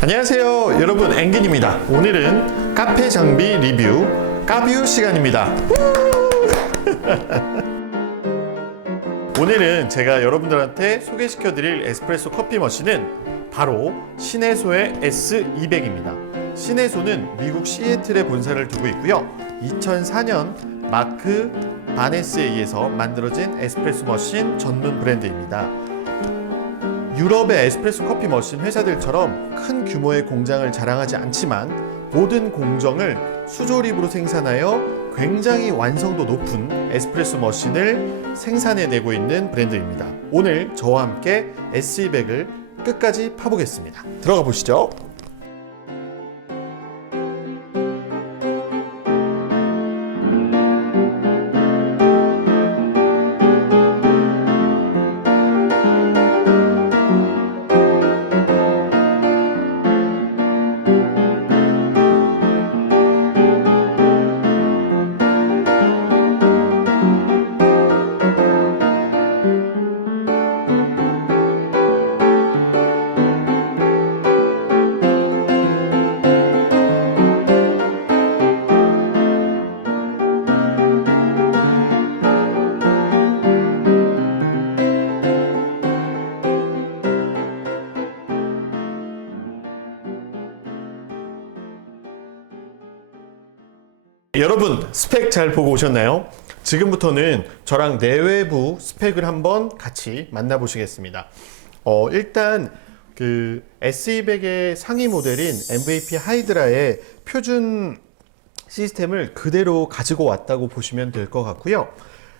안녕하세요 여러분, 앵근입니다. 오늘은 카페 장비 리뷰 까뷰 시간입니다. 오늘은 제가 여러분들한테 소개시켜 드릴 에스프레소 커피 머신은 바로 시내소의 S200입니다. 시내소는 미국 시애틀에 본사를 두고 있고요. 2004년 마크 바네스에 의해서 만들어진 에스프레소 머신 전문 브랜드입니다. 유럽의 에스프레소 커피 머신 회사들처럼 큰 규모의 공장을 자랑하지 않지만 모든 공정을 수조립으로 생산하여 굉장히 완성도 높은 에스프레소 머신을 생산해내고 있는 브랜드입니다. 오늘 저와 함께 S200을 끝까지 파보겠습니다. 들어가 보시죠. 여러분, 스펙 잘 보고 오셨나요? 지금부터는 저랑 내외부 스펙을 한번 같이 만나보시겠습니다. 일단 그 S200의 상위 모델인 MVP 하이드라의 표준 시스템을 그대로 가지고 왔다고 보시면 될 것 같고요.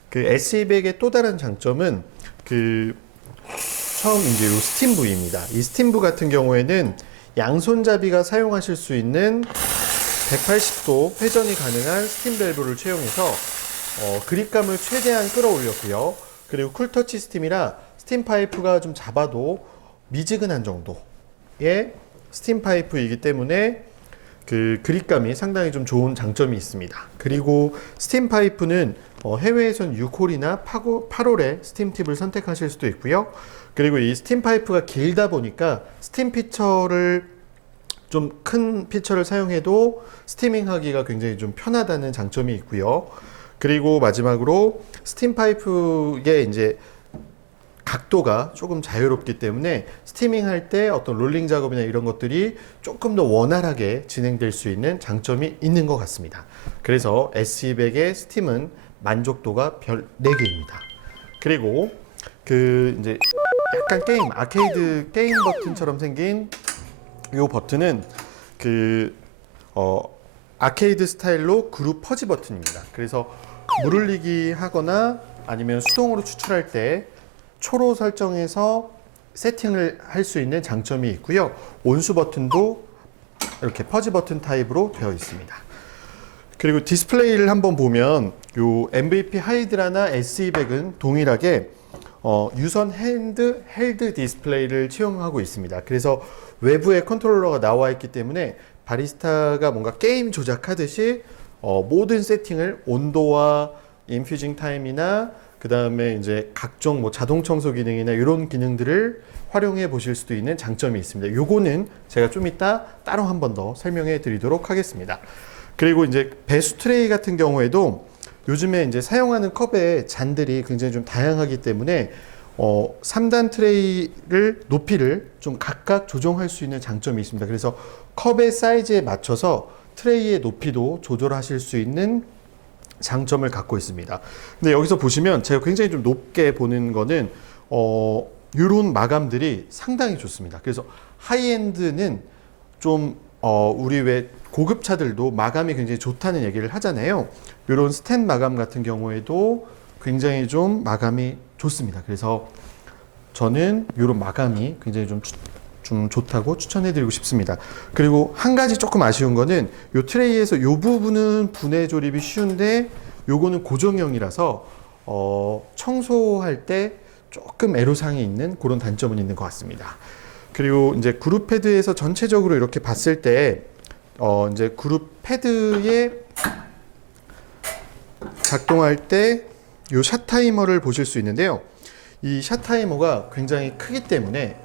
그 S200의 또 다른 장점은 처음 이제 이 스팀부입니다. 이 스팀부 같은 경우에는 양손잡이가 사용하실 수 있는 180도 회전이 가능한 스팀 밸브를 채용해서 그립감을 최대한 끌어올렸고요. 그리고 쿨터치 스팀이라 스팀 파이프가 좀 잡아도 미지근한 정도의 스팀 파이프이기 때문에 그 그립감이 상당히 좀 좋은 장점이 있습니다. 그리고 스팀 파이프는 해외에선 6홀이나 8홀의 스팀 팁을 선택하실 수도 있고요. 그리고 이 스팀 파이프가 길다 보니까 스팀 피처를 좀 큰 피처를 사용해도 스티밍 하기가 굉장히 좀 편하다는 장점이 있고요. 그리고 마지막으로 스팀 파이프의 이제 각도가 조금 자유롭기 때문에 스티밍 할 때 어떤 롤링 작업이나 이런 것들이 조금 더 원활하게 진행될 수 있는 장점이 있는 것 같습니다. 그래서 S200의 스팀은 만족도가 별 4개입니다. 그리고 이제 약간 아케이드 게임 버튼처럼 생긴 이 버튼은 아케이드 스타일로 그룹 퍼지 버튼입니다. 그래서 물 흘리기 하거나 아니면 수동으로 추출할 때 초로 설정해서 세팅을 할 수 있는 장점이 있고요. 온수 버튼도 이렇게 퍼지 버튼 타입으로 되어 있습니다. 그리고 디스플레이를 한번 보면 이 MVP 하이드라나 S200은 동일하게 유선 핸드 헬드 디스플레이를 채용하고 있습니다. 그래서 외부에 컨트롤러가 나와 있기 때문에 바리스타가 뭔가 게임 조작하듯이 모든 세팅을 온도와 인퓨징 타임이나 그 다음에 이제 각종 뭐 자동 청소 기능이나 이런 기능들을 활용해 보실 수도 있는 장점이 있습니다. 요거는 제가 좀 이따 따로 한 번 더 설명해 드리도록 하겠습니다. 그리고 이제 배수 트레이 같은 경우에도 요즘에 이제 사용하는 컵의 잔들이 굉장히 좀 다양하기 때문에 3단 트레이를 높이를 좀 각각 조정할 수 있는 장점이 있습니다. 그래서 컵의 사이즈에 맞춰서 트레이의 높이도 조절하실 수 있는 장점을 갖고 있습니다. 근데 여기서 보시면 제가 굉장히 좀 높게 보는 거는 이런 마감들이 상당히 좋습니다. 그래서 하이엔드는 좀 우리 왜 고급차들도 마감이 굉장히 좋다는 얘기를 하잖아요. 이런 스텐 마감 같은 경우에도 굉장히 좀 마감이 좋습니다. 그래서 저는 이런 마감이 굉장히 좀 좋다고 추천해드리고 싶습니다. 그리고 한 가지 조금 아쉬운 거는 이 트레이에서 이 부분은 분해 조립이 쉬운데 요거는 고정형이라서 청소할 때 조금 애로사항이 있는 그런 단점은 있는 것 같습니다. 그리고 이제 그룹 패드에서 전체적으로 이렇게 봤을 때 이제 그룹 패드에 작동할 때 이 샷 타이머를 보실 수 있는데요. 이 샷 타이머가 굉장히 크기 때문에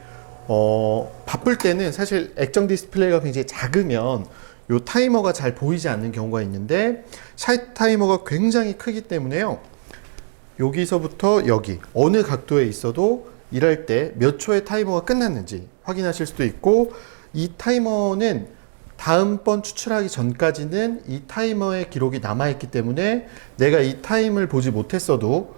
바쁠 때는 사실 액정 디스플레이가 굉장히 작으면 요 타이머가 잘 보이지 않는 경우가 있는데 샷 타이머가 굉장히 크기 때문에요. 여기서부터 여기 어느 각도에 있어도 일할 때 몇 초의 타이머가 끝났는지 확인하실 수도 있고, 이 타이머는 다음번 추출하기 전까지는 이 타이머의 기록이 남아있기 때문에 내가 이 타임을 보지 못했어도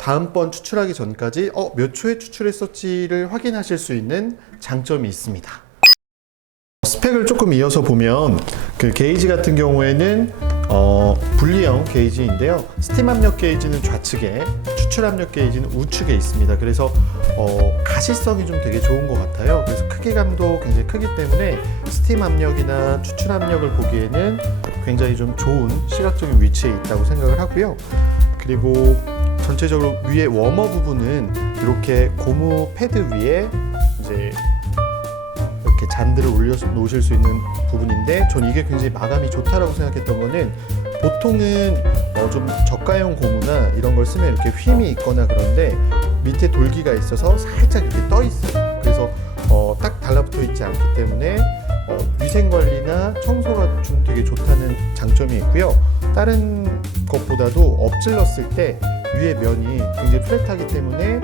다음번 추출하기 전까지 몇 초에 추출했었지를 확인하실 수 있는 장점이 있습니다. 스펙을 조금 이어서 보면 그 게이지 같은 경우에는 분리형 게이지인데요. 스팀 압력 게이지는 좌측에, 추출 압력 게이지는 우측에 있습니다. 그래서 가시성이 좀 되게 좋은 것 같아요. 그래서 크기감도 굉장히 크기 때문에 스팀 압력이나 추출 압력을 보기에는 굉장히 좀 좋은 시각적인 위치에 있다고 생각을 하고요. 그리고 전체적으로 위에 워머 부분은 이렇게 고무 패드 위에 이제 이렇게 잔들을 올려 놓으실 수 있는 부분인데, 전 이게 굉장히 마감이 좋다라고 생각했던 거는, 보통은 좀 저가형 고무나 이런 걸 쓰면 이렇게 휨이 있거나 그런데 밑에 돌기가 있어서 살짝 이렇게 떠 있어요. 그래서 딱 달라붙어 있지 않기 때문에 위생 관리나 청소가 좀 되게 좋다는 장점이 있고요. 다른 것보다도 엎질렀을 때 위에 면이 굉장히 플랫하기 때문에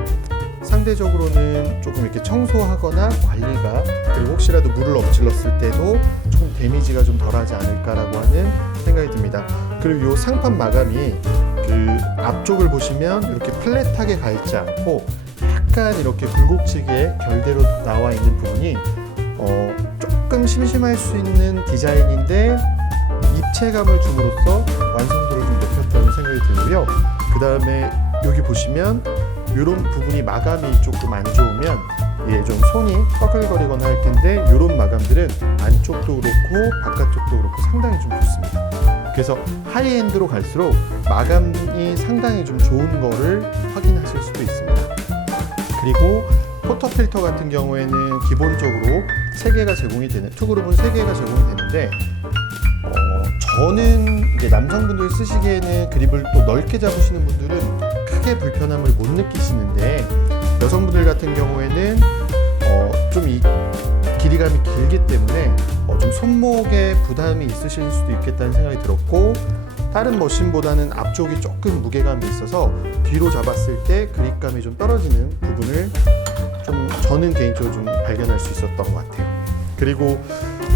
상대적으로는 조금 이렇게 청소하거나 관리가, 그리고 혹시라도 물을 엎질렀을 때도 조금 데미지가 좀 덜하지 않을까라고 하는 생각이 듭니다. 그리고 이 상판 마감이 그 앞쪽을 보시면 이렇게 플랫하게 가 있지 않고 약간 이렇게 굴곡지게 결대로 나와 있는 부분이 조금 심심할 수 있는 디자인인데 입체감을 줌으로써 완성도를 좀 높였다는 생각이 들고요. 그 다음에 여기 보시면 이런 부분이 마감이 조금 안 좋으면 좀 손이 꺼글거리거나 할 텐데, 이런 마감들은 안쪽도 그렇고 바깥쪽도 그렇고 상당히 좀 좋습니다. 그래서 하이엔드로 갈수록 마감이 상당히 좀 좋은 거를 확인하실 수도 있습니다. 그리고 포터 필터 같은 경우에는 기본적으로 3개가 제공이 되는, 투그룹은 3개가 제공이 되는데, 저는 이제 남성분들 쓰시기에는 그립을 또 넓게 잡으시는 분들은 크게 불편함을 못 느끼시는데, 여성분들 같은 경우에는 좀 이 길이감이 길기 때문에 좀 손목에 부담이 있으실 수도 있겠다는 생각이 들었고, 다른 머신보다는 앞쪽이 조금 무게감이 있어서 뒤로 잡았을 때 그립감이 좀 떨어지는 부분을 좀 저는 개인적으로 좀 발견할 수 있었던 것 같아요. 그리고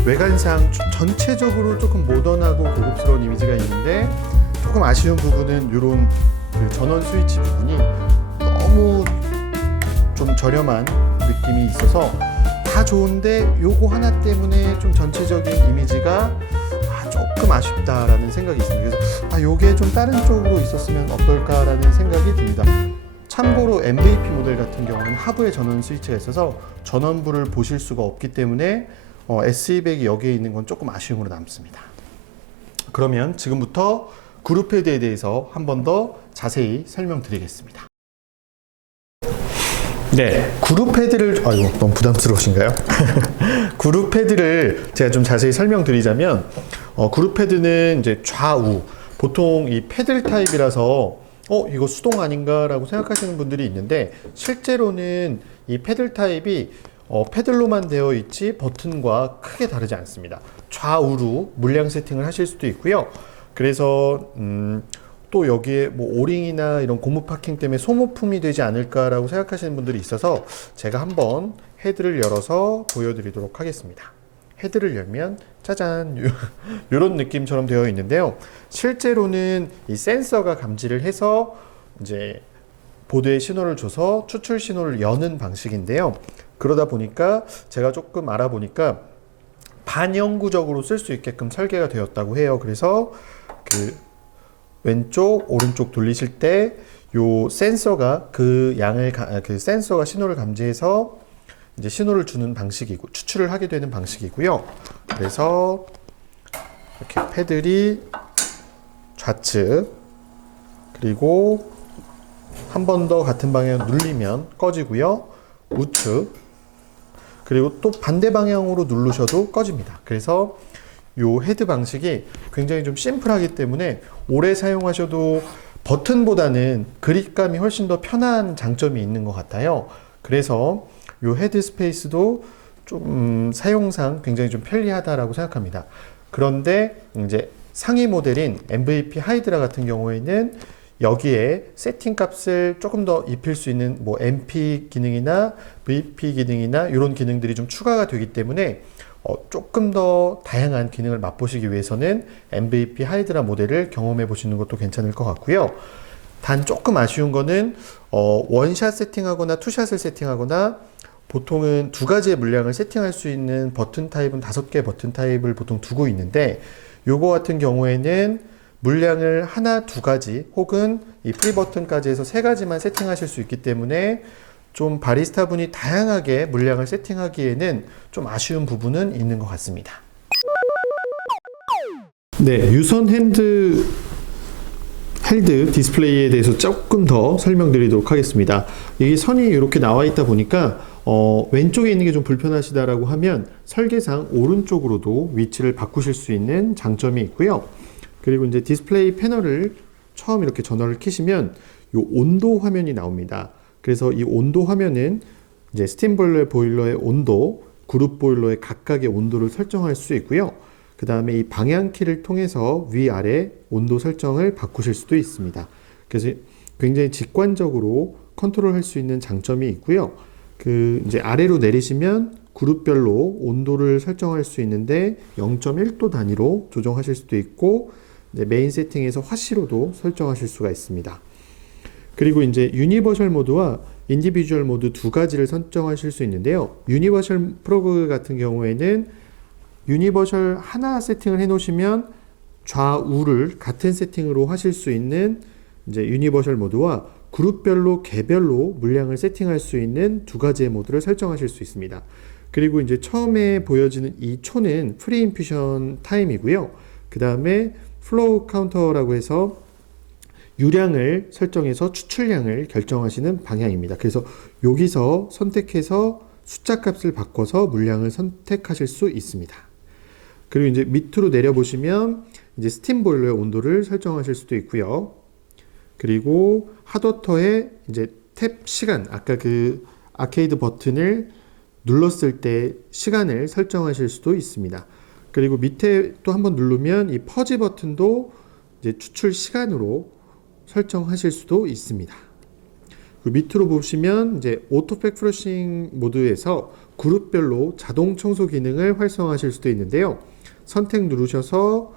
외관상 전체적으로 조금 모던하고 고급스러운 이미지가 있는데, 조금 아쉬운 부분은 이런 그 전원 스위치 부분이 너무 좀 저렴한 느낌이 있어서 다 좋은데 요거 하나 때문에 좀 전체적인 이미지가 조금 아쉽다라는 생각이 있습니다. 그래서 요게 좀 다른 쪽으로 있었으면 어떨까라는 생각이 듭니다. 참고로 MVP 모델 같은 경우는 하부에 전원 스위치가 있어서 전원부를 보실 수가 없기 때문에 SE100이 여기에 있는 건 조금 아쉬움으로 남습니다. 그러면 지금부터 그룹 패드에 대해서 한 번 더 자세히 설명드리겠습니다. 네, 그룹 패드를, 이거 너무 부담스러우신가요? 그룹 패드를 제가 좀 자세히 설명드리자면, 그룹 패드는 이제 좌우, 보통 이 패들 타입이라서 이거 수동 아닌가라고 생각하시는 분들이 있는데, 실제로는 이 패들 타입이 패들로만 되어 있지 버튼과 크게 다르지 않습니다. 좌우로 물량 세팅을 하실 수도 있고요. 그래서 또 여기에 뭐 오링이나 이런 고무 파킹 때문에 소모품이 되지 않을까라고 생각하시는 분들이 있어서 제가 한번 헤드를 열어서 보여드리도록 하겠습니다. 헤드를 열면 짜잔 이런 느낌처럼 되어 있는데요. 실제로는 이 센서가 감지를 해서 이제 보드에 신호를 줘서 추출 신호를 여는 방식인데요. 그러다 보니까 제가 조금 알아보니까 반영구적으로 쓸 수 있게끔 설계가 되었다고 해요. 그래서 그 왼쪽, 오른쪽 돌리실 때 요 센서가 그 센서가 신호를 감지해서 이제 신호를 주는 방식이고 추출을 하게 되는 방식이고요. 그래서 이렇게 패들이 좌측, 그리고 한 번 더 같은 방향 누르면 꺼지고요. 우측, 그리고 또 반대 방향으로 누르셔도 꺼집니다. 그래서 요 헤드 방식이 굉장히 좀 심플하기 때문에 오래 사용하셔도 버튼보다는 그립감이 훨씬 더 편한 장점이 있는 것 같아요. 그래서 이 헤드 스페이스도 좀 사용상 굉장히 좀 편리하다라고 생각합니다. 그런데 이제 상위 모델인 MVP 하이드라 같은 경우에는 여기에 세팅 값을 조금 더 입힐 수 있는 뭐 MP 기능이나 VP 기능이나 이런 기능들이 좀 추가가 되기 때문에 조금 더 다양한 기능을 맛보시기 위해서는 MVP 하이드라 모델을 경험해 보시는 것도 괜찮을 것 같고요. 단 조금 아쉬운 거는 원샷 세팅하거나 투샷을 세팅하거나 보통은 두 가지의 물량을 세팅할 수 있는 버튼 타입은 5개 버튼 타입을 보통 두고 있는데 요거 같은 경우에는 물량을 하나, 두 가지 혹은 이 프리 버튼까지 해서 3가지만 세팅하실 수 있기 때문에 좀 바리스타 분이 다양하게 물량을 세팅하기에는 좀 아쉬운 부분은 있는 것 같습니다. 네, 유선 헬드 디스플레이에 대해서 조금 더 설명드리도록 하겠습니다. 이 선이 이렇게 나와 있다 보니까 왼쪽에 있는 게 좀 불편하시다라고 하면 설계상 오른쪽으로도 위치를 바꾸실 수 있는 장점이 있고요. 그리고 이제 디스플레이 패널을 처음 이렇게 전원을 켜시면 이 온도 화면이 나옵니다. 그래서 이 온도 화면은 이제 스팀 보일러의 온도, 그룹 보일러의 각각의 온도를 설정할 수 있고요. 그 다음에 이 방향키를 통해서 위아래 온도 설정을 바꾸실 수도 있습니다. 그래서 굉장히 직관적으로 컨트롤할 수 있는 장점이 있고요. 이제 아래로 내리시면 그룹별로 온도를 설정할 수 있는데 0.1도 단위로 조정하실 수도 있고 이제 메인 세팅에서 화시로도 설정하실 수가 있습니다. 그리고 이제 유니버셜 모드와 인디비주얼 모드 두 가지를 설정하실 수 있는데요. 유니버셜 프로그 같은 경우에는 유니버셜 하나 세팅을 해 놓으시면 좌우를 같은 세팅으로 하실 수 있는 이제 유니버셜 모드와 그룹별로 개별로 물량을 세팅할 수 있는 두 가지의 모드를 설정하실 수 있습니다. 그리고 이제 처음에 보여지는 이 초는 프리 인퓨션 타임이고요. 그 다음에 플로우 카운터라고 해서 유량을 설정해서 추출량을 결정하시는 방향입니다. 그래서 여기서 선택해서 숫자 값을 바꿔서 물량을 선택하실 수 있습니다. 그리고 이제 밑으로 내려보시면 이제 스팀 보일러의 온도를 설정하실 수도 있고요. 그리고 핫워터의 이제 탭 시간, 아까 그 아케이드 버튼을 눌렀을 때 시간을 설정하실 수도 있습니다. 그리고 밑에 또 한번 누르면 이 퍼지 버튼도 이제 추출 시간으로 설정하실 수도 있습니다. 그 밑으로 보시면 이제 오토팩 프러싱 모드에서 그룹별로 자동 청소 기능을 활성화하실 수도 있는데요. 선택 누르셔서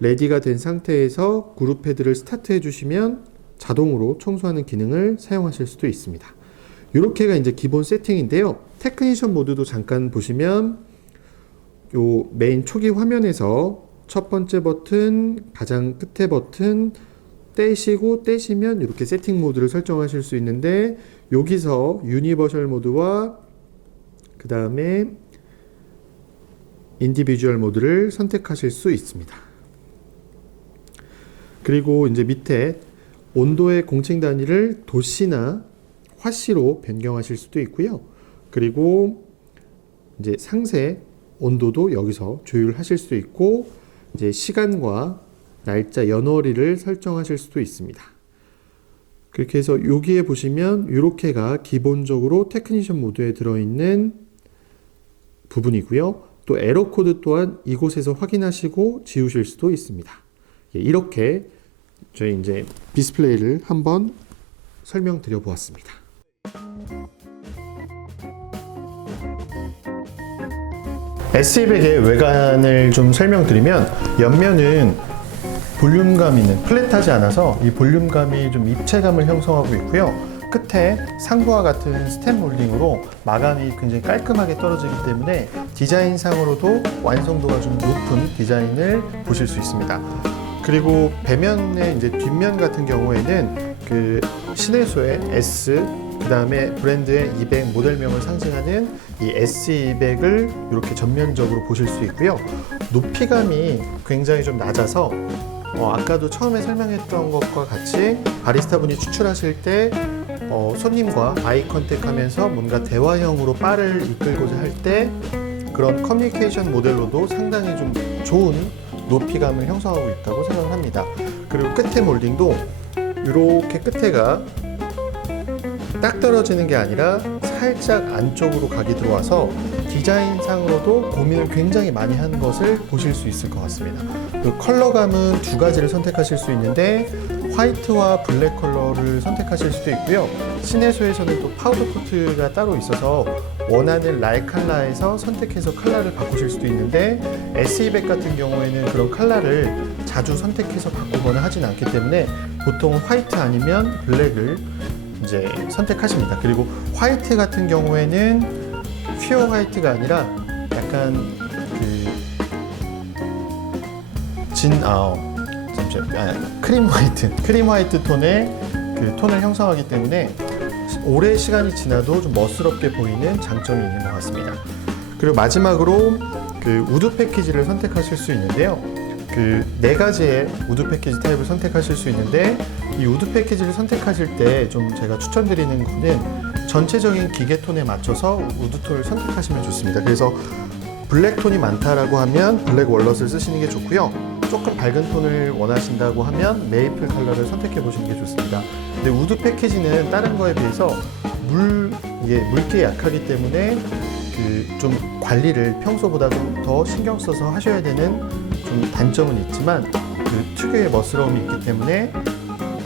레디가 된 상태에서 그룹 패드를 스타트 해주시면 자동으로 청소하는 기능을 사용하실 수도 있습니다. 이렇게가 이제 기본 세팅인데요. 테크니션 모드도 잠깐 보시면 요 메인 초기 화면에서 첫 번째 버튼, 가장 끝에 버튼 떼시고 떼시면 이렇게 세팅 모드를 설정하실 수 있는데 여기서 유니버셜 모드와 그 다음에 인디비주얼 모드를 선택하실 수 있습니다. 그리고 이제 밑에 온도의 공칭 단위를 도시나 화씨로 변경하실 수도 있고요. 그리고 이제 상세 온도도 여기서 조율하실 수 있고 이제 시간과 날짜, 연월일을 설정하실 수도 있습니다. 그렇게 해서 여기에 보시면 이렇게가 기본적으로 테크니션 모드에 들어있는 부분이고요. 또 에러 코드 또한 이곳에서 확인하시고 지우실 수도 있습니다. 이렇게 저희 이제 디스플레이를 한번 설명드려 보았습니다. S200의 외관을 좀 설명드리면 옆면은 볼륨감 있는 플랫하지 않아서 이 볼륨감이 좀 입체감을 형성하고 있고요. 끝에 상부와 같은 스텝 몰딩으로 마감이 굉장히 깔끔하게 떨어지기 때문에 디자인상으로도 완성도가 좀 높은 디자인을 보실 수 있습니다. 그리고 배면의 이제 뒷면 같은 경우에는 그 신혜소의 S, 그 다음에 브랜드의 200 모델명을 상징하는 이 S200을 이렇게 전면적으로 보실 수 있고요. 높이감이 굉장히 좀 낮아서 아까도 처음에 설명했던 것과 같이 바리스타 분이 추출하실 때 손님과 아이 컨택하면서 뭔가 대화형으로 바를 이끌고자 할 때 그런 커뮤니케이션 모델로도 상당히 좀 좋은 높이감을 형성하고 있다고 생각을 합니다. 그리고 끝에 몰딩도 이렇게 끝에가 딱 떨어지는 게 아니라 살짝 안쪽으로 각이 들어와서 디자인상으로도 고민을 굉장히 많이 한 것을 보실 수 있을 것 같습니다. 그 컬러감은 두 가지를 선택하실 수 있는데 화이트와 블랙 컬러를 선택하실 수도 있고요. 시내소에서는 또 파우더 코트가 따로 있어서 원하는 라이 컬러에서 선택해서 컬러를 바꾸실 수도 있는데 S200 같은 경우에는 그런 컬러를 자주 선택해서 바꾸거나 하진 않기 때문에 보통 화이트 아니면 블랙을 이제 선택하십니다. 그리고 화이트 같은 경우에는 퓨어 화이트가 아니라 약간 크림 화이트 톤의 그 톤을 형성하기 때문에 오래 시간이 지나도 좀 멋스럽게 보이는 장점이 있는 것 같습니다. 그리고 마지막으로 그 우드 패키지를 선택하실 수 있는데요. 그 네 가지의 우드 패키지 타입을 선택하실 수 있는데 이 우드 패키지를 선택하실 때 좀 제가 추천드리는 거는 전체적인 기계 톤에 맞춰서 우드 톤을 선택하시면 좋습니다. 그래서 블랙 톤이 많다라고 하면 블랙 월넛을 쓰시는 게 좋고요. 조금 밝은 톤을 원하신다고 하면 메이플 컬러를 선택해 보시는 게 좋습니다. 근데 우드 패키지는 다른 거에 비해서 물기에 약하기 때문에 그 좀 관리를 평소보다 좀 더 신경 써서 하셔야 되는 좀 단점은 있지만 그 특유의 멋스러움이 있기 때문에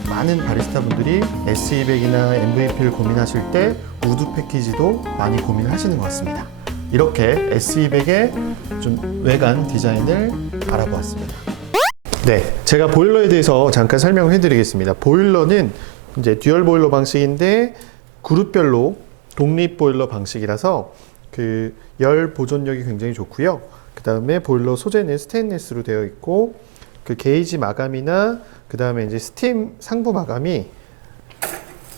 많은 바리스타 분들이 S200이나 MVP를 고민하실 때 우드 패키지도 많이 고민하시는 것 같습니다. 이렇게 S200의 좀 외관 디자인을 알아보았습니다. 네, 제가 보일러에 대해서 잠깐 설명을 해드리겠습니다. 보일러는 이제 듀얼 보일러 방식인데 그룹별로 독립 보일러 방식이라서 그 열 보존력이 굉장히 좋고요. 그 다음에 보일러 소재는 스테인리스로 되어 있고 그 게이지 마감이나 그 다음에 이제 스팀 상부 마감이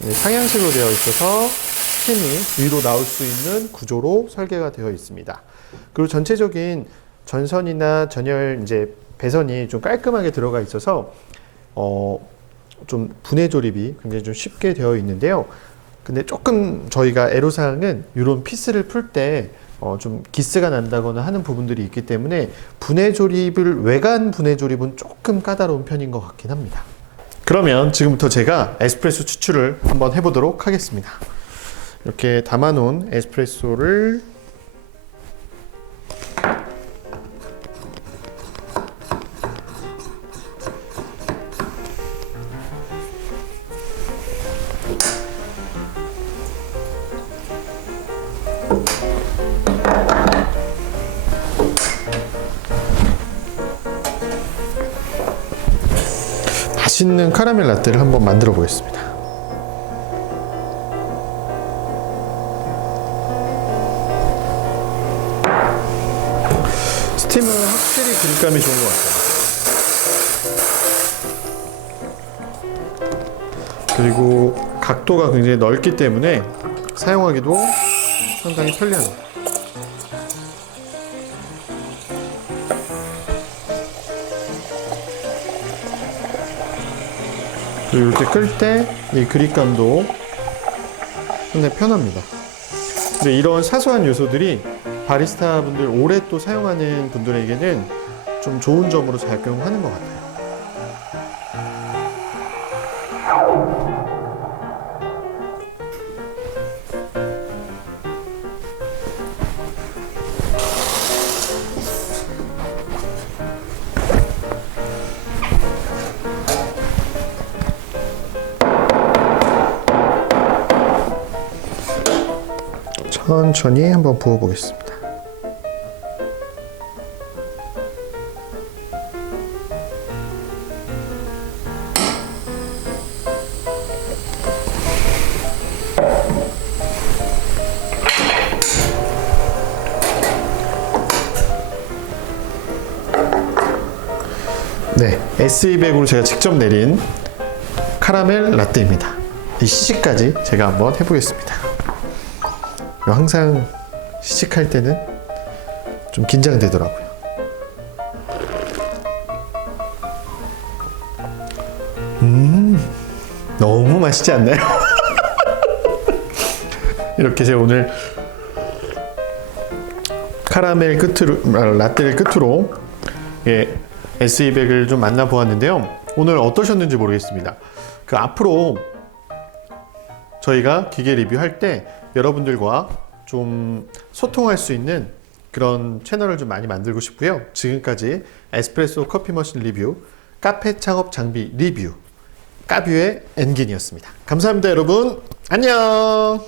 상향식으로 되어 있어서 스팀이 위로 나올 수 있는 구조로 설계가 되어 있습니다. 그리고 전체적인 전선이나 전열 이제 배선이 좀 깔끔하게 들어가 있어서 좀 분해 조립이 굉장히 좀 쉽게 되어 있는데요. 근데 조금 저희가 애로사항은 이런 피스를 풀 때 좀 기스가 난다거나 하는 부분들이 있기 때문에 외관 분해 조립은 조금 까다로운 편인 것 같긴 합니다. 그러면 지금부터 제가 에스프레소 추출을 한번 해보도록 하겠습니다. 이렇게 담아놓은 에스프레소를 맛있는 카라멜 라떼를 한번 만들어 보겠습니다. 스팀은 확실히 그립감이 좋은 것 같아요. 그리고 각도가 굉장히 넓기 때문에 사용하기도 상당히 편리합니다. 그리고 이렇게 끌 때 이 그립감도 상당히 편합니다. 근데 이런 사소한 요소들이 바리스타 분들 오래 또 사용하는 분들에게는 좀 좋은 점으로 작용하는 것 같아요. 천천히 한번 부어 보겠습니다. 네, S200으로 제가 직접 내린 카라멜 라떼입니다. 이 시식까지 제가 한번 해보겠습니다. 항상 시식할 때는 좀 긴장되더라고요. 너무 맛있지 않나요? 이렇게 제가 오늘 카라멜 끝으로, 라떼를 끝으로 S200을 좀 만나보았는데요. 오늘 어떠셨는지 모르겠습니다. 그 앞으로 저희가 기계 리뷰할 때 여러분들과 좀 소통할 수 있는 그런 채널을 좀 많이 만들고 싶고요. 지금까지 에스프레소 커피 머신 리뷰, 카페 창업 장비 리뷰, 까뷰의 엔긴이었습니다. 감사합니다, 여러분. 안녕.